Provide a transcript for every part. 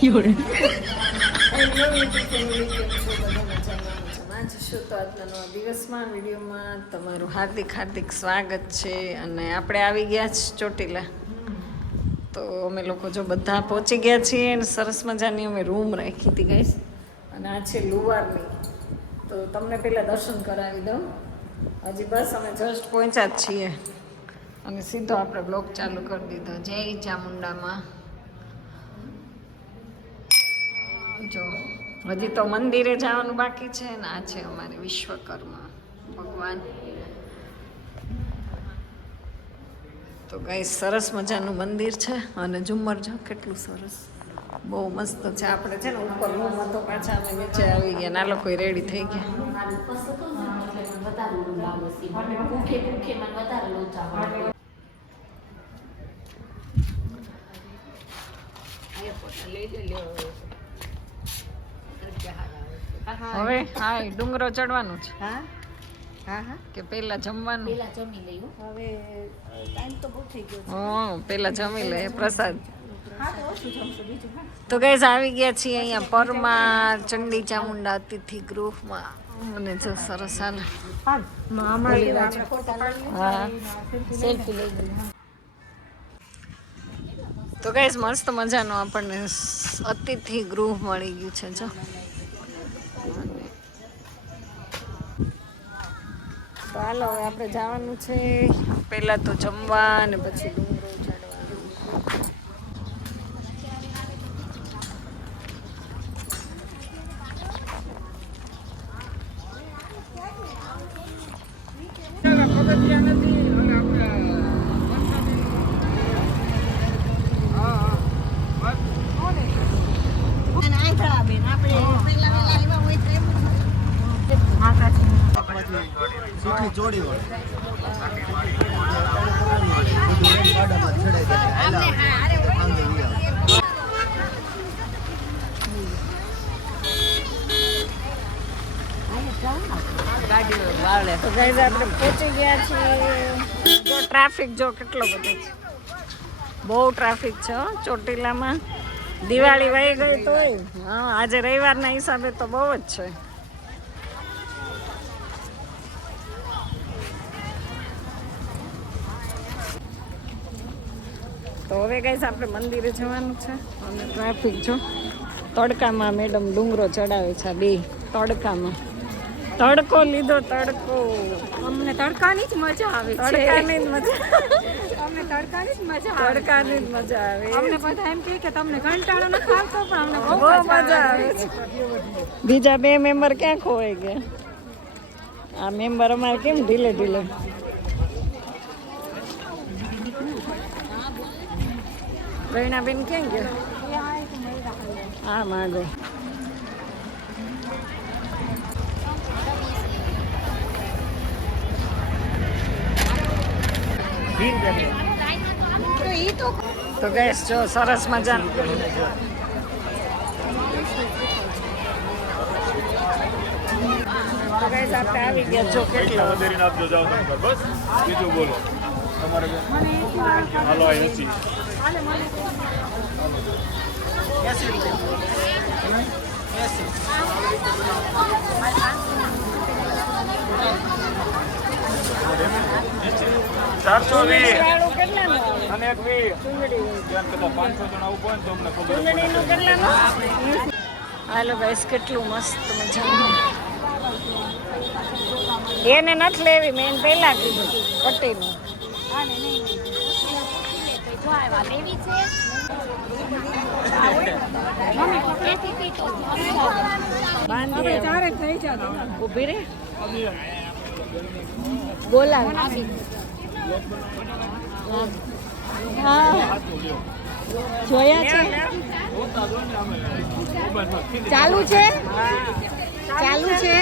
તો આજના દિવસમાં વિડીયોમાં તમારું હાર્દિક હાર્દિક સ્વાગત છે અને આપણે આવી ગયા છે ચોટીલા. તો અમે લોકો જો બધા પહોંચી ગયા છીએ અને સરસ મજાની અમે રૂમ રાખી હતી ગાઈસ અને આ છે લુવારની તો તમને પહેલાં દર્શન કરાવી દઉં. હજી બસ અમે જસ્ટ પહોંચ્યા જ છીએ. અને સીધો આપણે બ્લોગ ચાલુ કરી દીધો. જય ચામુંડામાં જો, હજી તો મંદિરે જવાનું બાકી છે ને આ છે અમારે વિશ્વકર્મા ભગવાન. તો કઈ સરસ મજાનું મંદિર છે અને ઝુમ્મર જો, કેટલું સરસ. બહુ મસ્ત છે. આપણે છે ને ઉપર રૂમ હતો, પાછા અમે નીચે આવી ગયા ના લોકો રેડી થઈ ગયા. હવે હા ડુંગરો ચડવાનું છે. હા? હા હા. કે પેલા જમવાનું? પેલા જમી લઈએ. હવે ટાઈમ તો બહુ થઈ ગયો હા પેલા જમી લે પ્રસાદ. તો ઓછું જમશું બીજું હા. તો ગઈઝ આવી ગયા છીએ અહીંયા પરમા ચંડી ચામુંડા અતિથિ ગૃહમાં. અને જો સરસ હાલ. હા. સેલ્ફી લઈ ગઈ તો ગઈઝ મસ્ત મજાનો આપણને અતિથિ ગૃહ મળી ગયું છે જો. તો હાલો હવે આપણે જવાનું છે. પહેલા તો જમવા અને પછી ડુંગરો ચડવાનું અને આંધળા બેન આપણે પેલા વેલા આવ્યા હોય તો એમ સીટની જોડી હોય ગાડામાં ચડાઈ જાય હાલા આંગે ઈ આવે. તો ગાઈઝ આપણે પહોંચી ગયા છીએ. જો ટ્રાફિક જો કેટલો બધો છે. બહુ ટ્રાફિક છે ચોટીલામાં. દિવાળી વહી ગઈ તો હા, આજે રવિવારના હિસાબે તો બહુ જ છે. તો હવે ગાઈઝ આપણે મંદિરે જવાનું છે. અને ટ્રાફિક જો. તડકામાં મેડમ ડુંગરો ચડાવે છે બે તડકામાં. તડકો લીધો તડકો. અમને તડકાની જ મજા આવે તડકાની જ મજા. અમને તડકાની જ મજા તડકાની જ મજા આવે. અમને બધા એમ કહે કે તમને કંટાળો ન ખાવતો પણ અમને બહુ મજા આવે છે. બીજા બે મેમ્બર ક્યાં ખોવાઈ ગયા આ મેમ્બર અમારે કેમ ઢીલે ઢીલે? રૈણાબેન ક્યાં ગયા? હા માગો તો ગેસ જો સરસ મજાનું. તો ગેસ આપણે આવી ગયા જો કેટલો વધારીને આપજો જાઓ તમે બસ? બીજું બોલો. તમારે હાલો આ ચારસો વીસ. વાળું કેટલાનું? આવે અને એક વીસ. કદાચ પાંચસો જણા ઊભો તો અમને ખબર પડે. ચૂંદડીનું કેટલાનું? હાલો ગાઈસ કેટલું મસ્ત મજાનું. એને નથી લેવી મેં પહેલા કીધું પટ્ટીનું ઊભી રે. બોલાવ. જોયા ચાલુ છે ચાલુ છે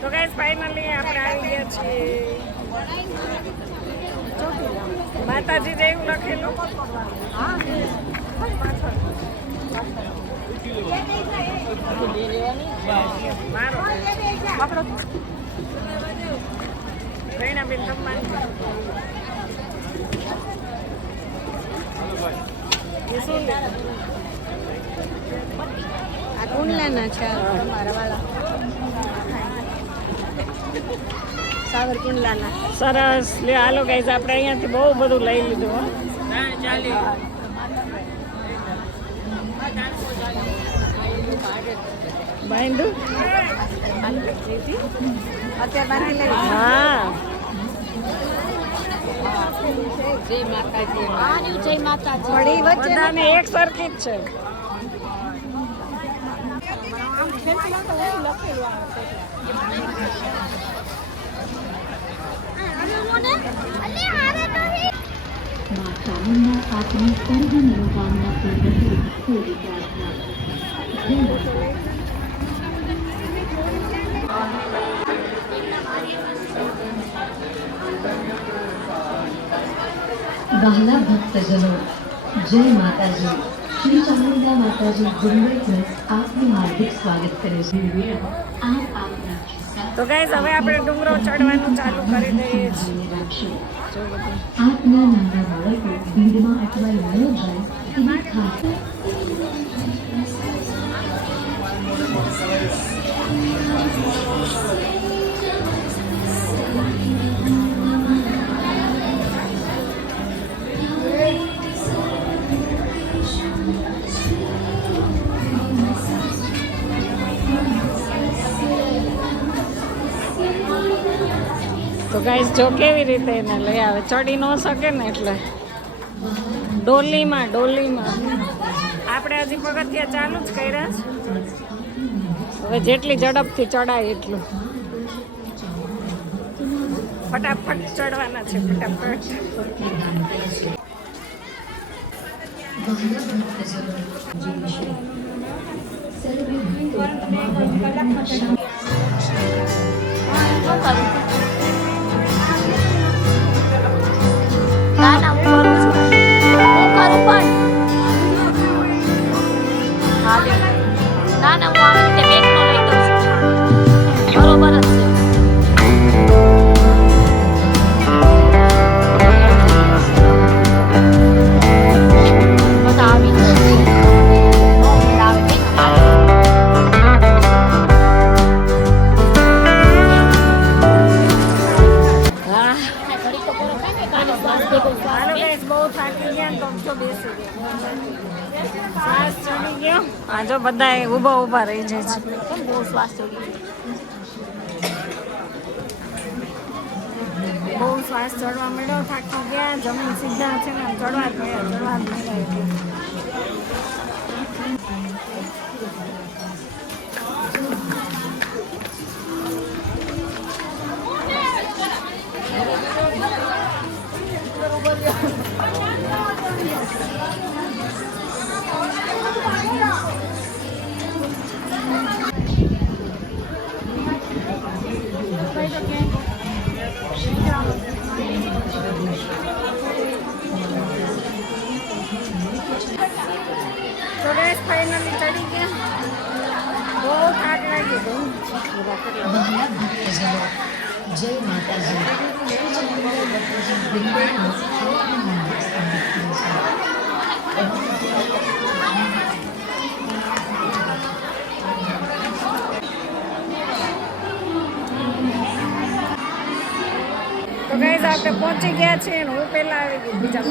તો ગાઈસ ફાઇનલી આપણે આવી ગયા છીએ માતાજી જેવું લખેલું હા. કુંડલાના છે તમારા વાળા સાવર કુંડલાના સરસ. લે, હાલો ગાઈઝ આપણે અહીંયાથી બહુ બધું લઈ લીધું, હો. બાંધી હા જય માતાજી જય માતાજી વચ્ચે એક સરખી જ છે મા ચામુંડા આપની સર્વ મનોકામના પૂર્ણ કરે વહાલા ભક્તજનો જય માતાજી શ્રી ચામુંડા માતાજી ગુરુવે ટ્રસ્ટ આપનું હાર્દિક સ્વાગત કરે છે તો ગાઈઝ હવે આપણે ડુંગરો ચડવાનું ચાલુ કરી દઈએ છીએ. આપના નાના બાળકો ભીડમાં અટવાઈ ન જાય એની ખાસ તો ગાઈસ જો કેવી રીતે એને લઈ આવે. ચડી ન શકે ને એટલે. ડોલીમાં ડોલીમાં. આપણે હજી પગથિયા ચાલુ જ કર્યા છે. હવે જેટલી ઝડપથી ચડાય એટલું. ફટાફટ ચડવાના છે, ફટાફટ. ઊભા ઊભા રહી જાય છે. બહુ શ્વાસ બહુ શ્વાસ ચડવા મળ્યો થાકી ગયા, જમીન સીધા છે ને, ચડવા મળ્યા ચડવા મળ્યા તો ગાઈઝ આપણે પહોંચી ગયા છે અને હું પહેલા આવી ગઈ બીજા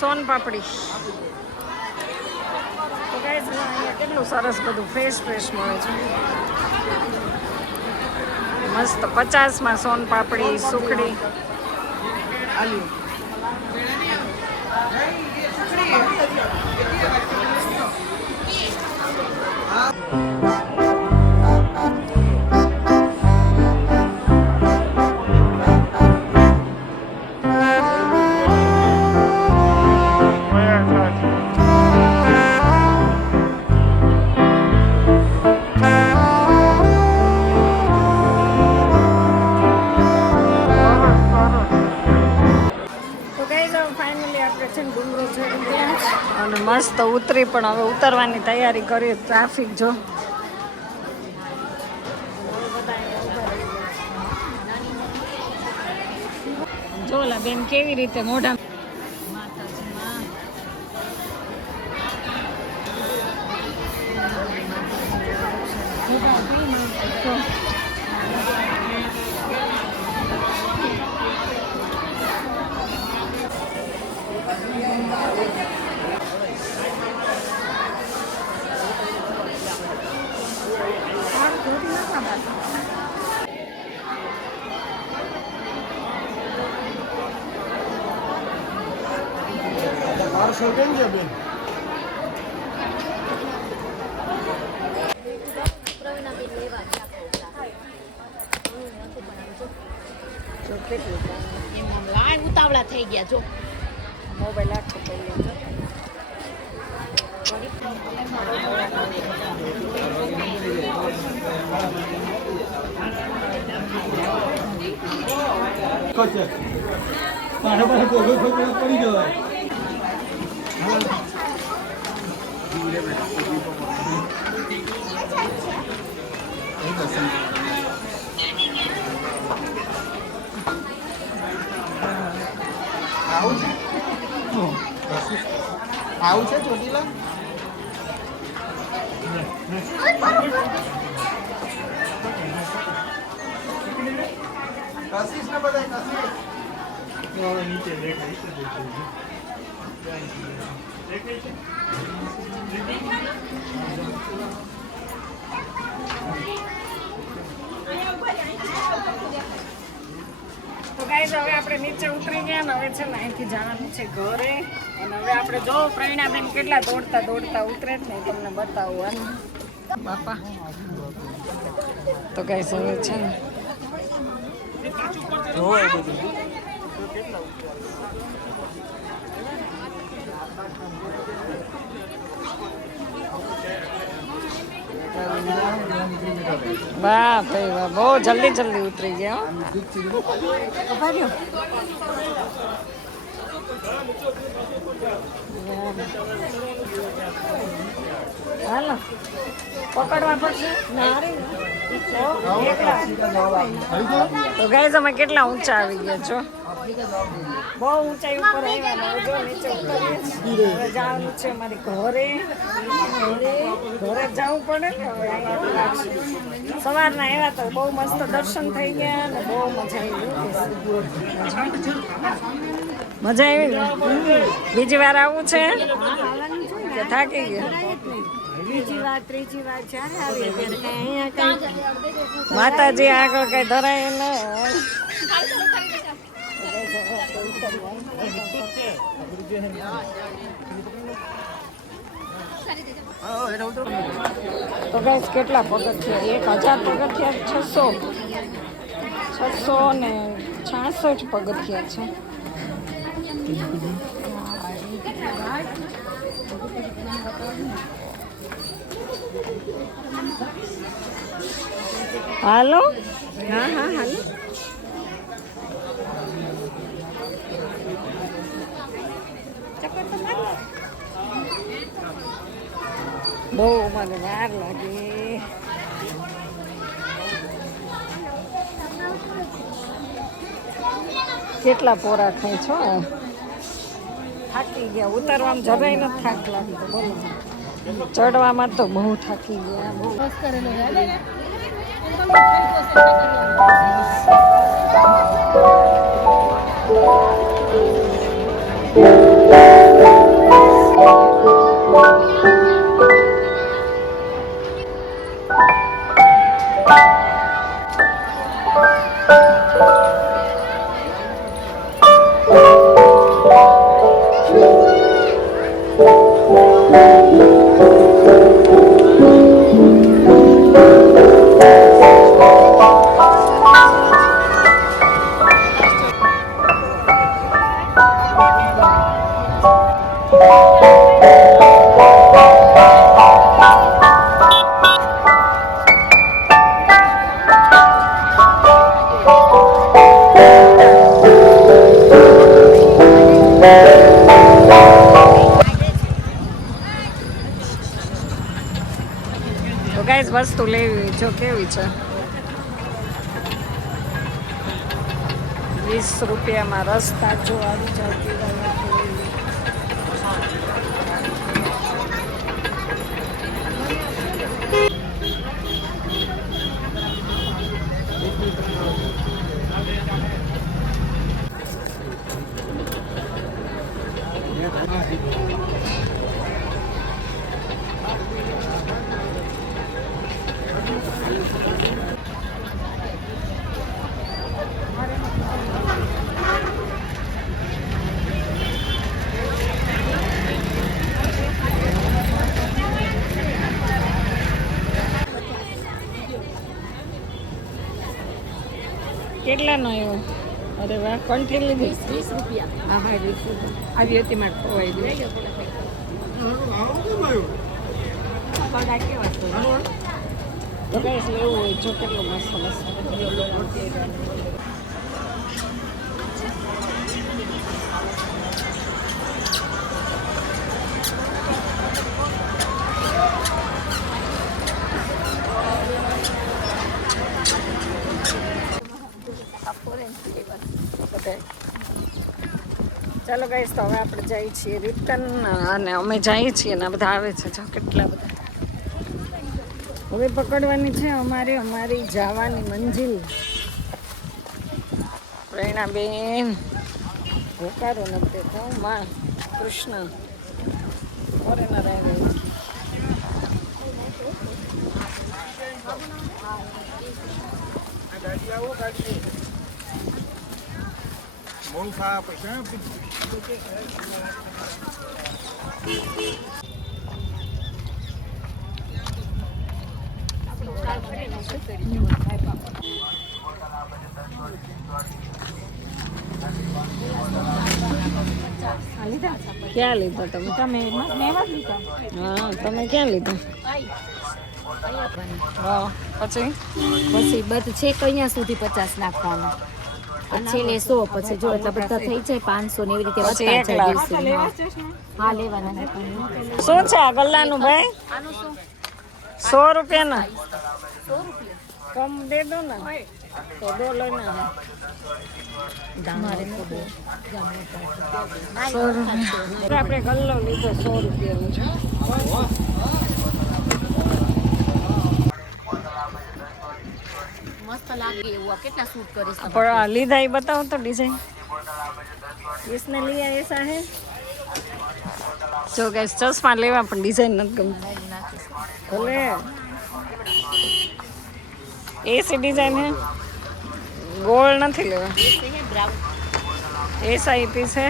સોન પાપડી. તો guys, કેટલું સરસ બધું ફ્રેશ ફ્રેશ મળે છે. મસ્ત પચાસમાં સોન પાપડી સુખડી. તો મસ્ત ઉતરી પણ હવે ઉતરવાની તૈયારી કરીએ ટ્રાફિક જો. જોલા બેન કેવી રીતે મોઢા પાર્સલ કેમ છે બેન જો કેટલું એમ આમ લાગ ઉતાવળા થઈ ગયા જો મોબાઈલ આખો પડી ગયો કશે પાછા પાછા કોઈ કોઈ કોઈ પડી જવાય આવું છે આવું છે ચોટીલા કશીશ ને બધા કશીશ. નીચે દેખાય છે દેખાય છે તો ગાઈઝ હવે આપણે નીચે ઉતરી ગયા ને હવે છે ને અહીંથી જવાનું છે ઘરે. અને હવે આપણે જો પ્રવીણાબેન કેટલા દોડતા દોડતા ઉતરે જ ને તમને બતાવવાનું બાપા. તો ગાઈઝ હવે છે ને વાહ ભાઈ વાહ બહુ જલ્દી જલ્દી ઉતરી ગયા. ઊભા. હાલો. પકડવા પડશે. તો ગાય તમે કેટલા ઊંચા આવી ગયા છો? બહુ ઊંચાઈ ઉપર આવ્યા નીચે ઉતરીએ. જવાનું છે મારી ઘરે. ઘરે. જવું પડે ને, હવે સવારના આવ્યા તો બહુ મસ્ત દર્શન થઈ ગયા અને બહુ મજા આવી મજા આવી બીજી વાર આવું છે? થાકી ગયા. બીજી વાર ત્રીજી વાર જ્યારે આવીએ ત્યારે કાંઈ અહીંયા કાંઈ માતાજી આગળ કઈ ધરાય ને તો ગાઈસ કેટલા પગથિયા? એક હજાર પગથિયા છસો? છસો ને છાસઠ પગથિયા છે. હાલો? હા હા હાલો. બહુ મને વાર લાગે. કેટલા પોરા થાય છો? થાકી ગયા. ઉતારવામાં જરાય નથી થાક લાગતો. બોલો. ચડવામાં તો બહુ થાકી ગયા. બહુ. તો ગાઈઝ વસ્તુ લેવી જો કેવી છે? વીસ રૂપિયામાં રસ્તા જો કેટલાનો આવ્યો? અરે વાહ કોન્ટ્રી લીધી? વીસ રૂપિયા હા હા વીસ રૂપિયા આવી હતી મારે ખોવાઈ તો કઈ હોય જો કેટલો મસ્ત મસ્ત. ચાલો ગાઈસ તો હવે આપણે જઈએ છીએ રિટર્ન અને અમે જઈએ છીએ ને બધા આવે છે. જો કેટલા બધા. હવે પકડવાની છે અમારે, અમારી જવાની મંજિલ. પ્રેરણાબેન ભોકારો નથી દેતો માં, કૃષ્ણ. ફોરેનર આવ્યા ક્યાં લીધો તમે? તમે હા તમે ક્યાં લીધો? હા પછી? પછી બધું છે અહીંયા સુધી પચાસ નાખવાનું. પછી લેશો સો પછી જો એટલા બધા થઈ જાય પાંચસો ને એવી રીતે વધતા જાય દિવસે. હા. લેવાના શું છે આ ગલ્લાનું ભાઈ? આનું શું સો રૂપિયાના? કમ દે દો ને. તો દો આપણે ગલ્લો લીધો સો રૂપિયાનો મસ્ત લાગે એવું. આ કેટલા શૂટ કરીશ પણ લીધા એ બતાવો તો ડિઝાઇન યસને લઈ આયે સાહે. જો ગાઈસ ચશ્મા લેવા પણ ડિઝાઇન નથી ગમતી. ભલે. એસી ડિઝાઇન હે. ગોળ નથી લેવા. એસઆઈપી છે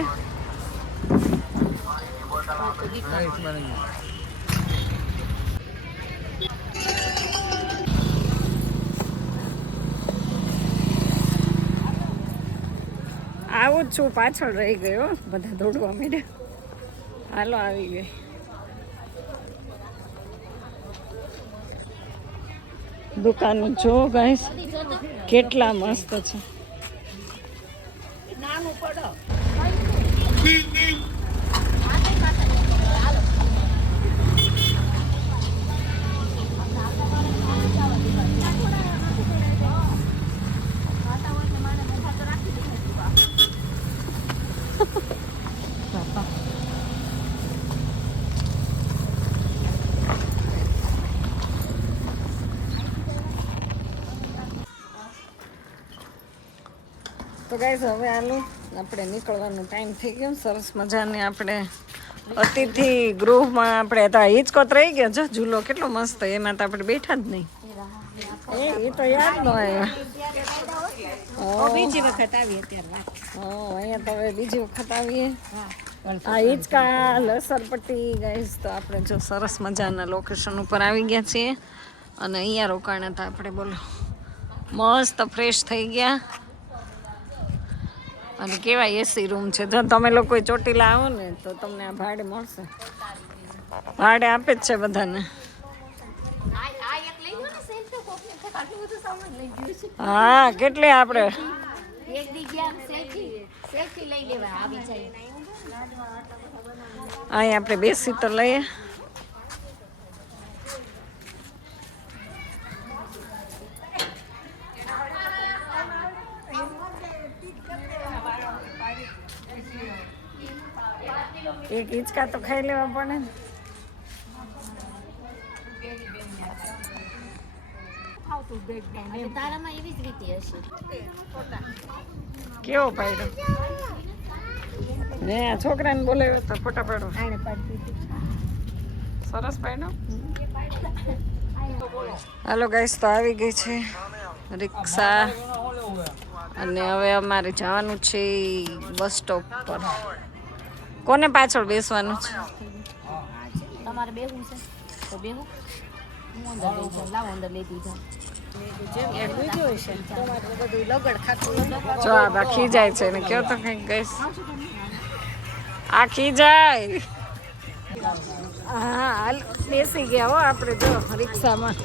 આવું જ છું, પાછળ રહી ગયો. બધા દોડવા માંડ્યા. હાલો, આવી ગઈ. દુકાન જો ગાઈસ કેટલા મસ્ત છે. તો ગાઈઝ હવે આનું આપણે નીકળવાનો ટાઈમ થઈ ગયો. સરસ મજાને આપણે અતિથિ ગૃહમાં આપણે તો હિચકોત રહી ગયો. જો ઝૂલો કેટલો મસ્ત. એમાં તો આપણે બેઠા જ નહીં. એ એ તો યાદ ન આવ્યા બીજી વખત આવીએ અત્યારે હા અહીંયા તો હવે બીજી વખત આવીએ. આ હિંચકા લસરપટ્ટી ગાઈઝ તો આપણે જો સરસ મજાના લોકેશન ઉપર આવી ગયા છીએ. અને અહીંયા રોકાણા હતા. આપણે બોલો. મસ્ત ફ્રેશ થઈ ગયા. અને કેવા એસી રૂમ છે. જો તમે લોકો ચોટીલા આવો ને, તો તમને આ ભાડે મળશે. ભાડે આપે જ છે બધાને. હા, કેટલી આપણે અહીં આપણે બેસી તો લઈએ. એક હિંચકા તો ખાઈ લેવા પડે ને. કેવો પાડ્યો ને છોકરાને બોલાવ્યો તો ફોટા પાડો. સરસ પાડો હાલો ગાઈસ તો આવી ગઈ છે રિક્ષા. અને હવે અમારે જવાનું છે બસ સ્ટોપ પર. કોને પાછળ બેસવાનું છે? તમારે બેહું છે? તો બેહું. હું અંદર લઈ જાઉં. લાવો અંદર લઈ દીધા. જો આ ખીજાય છે ને કયો તો કંઈક ગઈશ. આ ખીજાય. હા હાલ બેસી ગયા હો આપણે જો રિક્ષામાં.